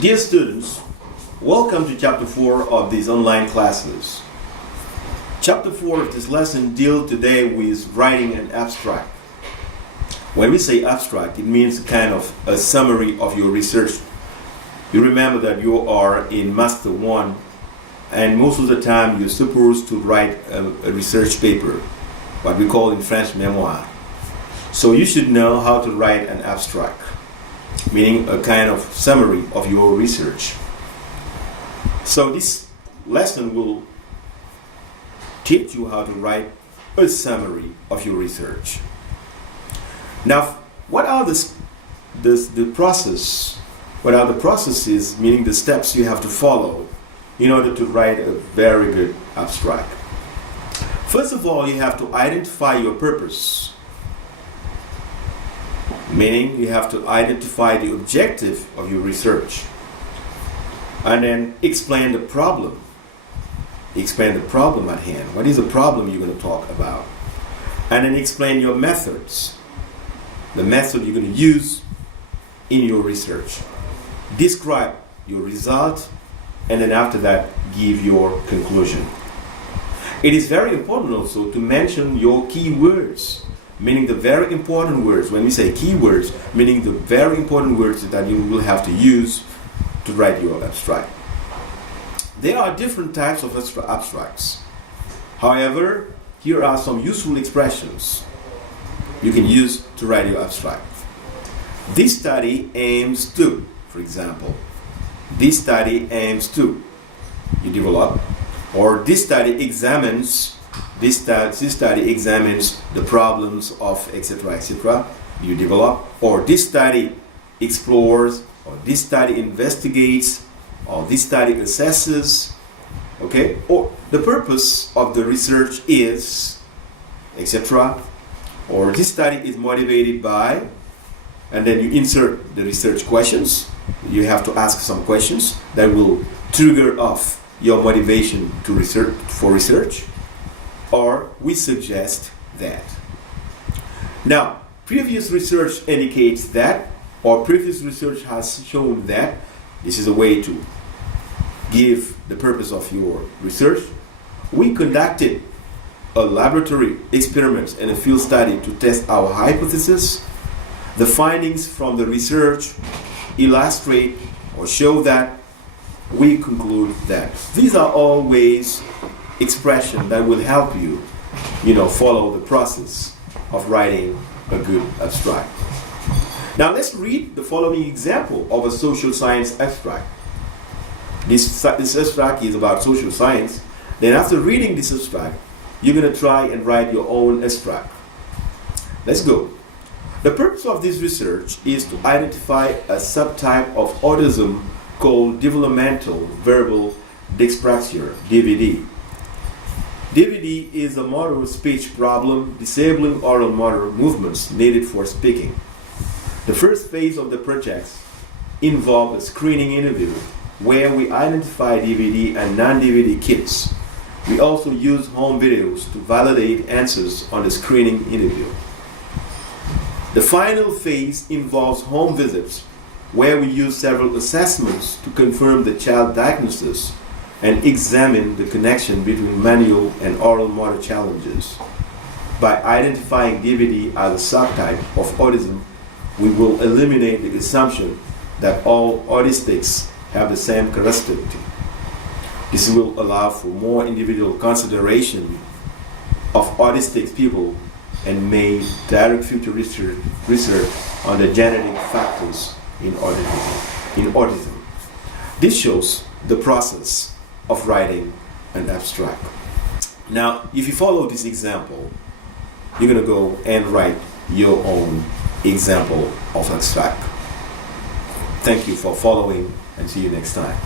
Dear students, welcome to Chapter 4 of these online classes. Chapter 4 of this lesson deals today with writing an abstract. When we say abstract, it means kind of a summary of your research. You remember that you are in Master1, and most of the time you're supposed to write a research paper, what we call in French memoir. So you should know how to write an abstract, meaning a kind of summary of your research. So this lesson will teach you how to write a summary of your research. Now, what are the processes, meaning the steps you have to follow in order to write a very good abstract? First of all, you have to identify your purpose. Meaning you have to identify the objective of your research and then explain the problem. Explain the problem at hand. What is the problem you're going to talk about? And then explain your methods. The method you're going to use in your research. Describe your result, and then after that give your conclusion. It is very important also to mention your keywords. Meaning the very important words. When we say keywords, meaning the very important words that you will have to use to write your abstract. There are different types of abstracts. However, here are some useful expressions you can use to write your abstract. This study aims to, for example. This study aims to, you develop. Or this study examines. This study examines the problems of etc. etc. You develop. Or this study explores, or this study investigates, or this study assesses. Okay? Or the purpose of the research is etc. Or this study is motivated by, and then you insert the research questions. You have to ask some questions that will trigger off your motivation to research. Or we suggest that. Now, previous research indicates that, or previous research has shown that. This is a way to give the purpose of your research. We conducted a laboratory experiment and a field study to test our hypothesis. The findings from the research illustrate or show that. We conclude that. These are all ways, expression that will help you, follow the process of writing a good abstract. Now let's read the following example of a social science abstract. This abstract is about social science. Then after reading this abstract, you're going to try and write your own abstract. Let's go. The purpose of this research is to identify a subtype of autism called developmental verbal dyspraxia, DVD. DVD is a motor speech problem disabling oral motor movements needed for speaking. The first phase of the project involved a screening interview where we identify DVD and non-DVD kids. We also use home videos to validate answers on the screening interview. The final phase involves home visits where we use several assessments to confirm the child diagnosis and examine the connection between manual and oral motor challenges. By identifying DVD as a subtype of autism, we will eliminate the assumption that all autistics have the same characteristic. This will allow for more individual consideration of autistic people and may direct future research on the genetic factors in autism. This shows the process of writing an abstract. Now, if you follow this example, you're going to go and write your own example of abstract. Thank you for following, and see you next time.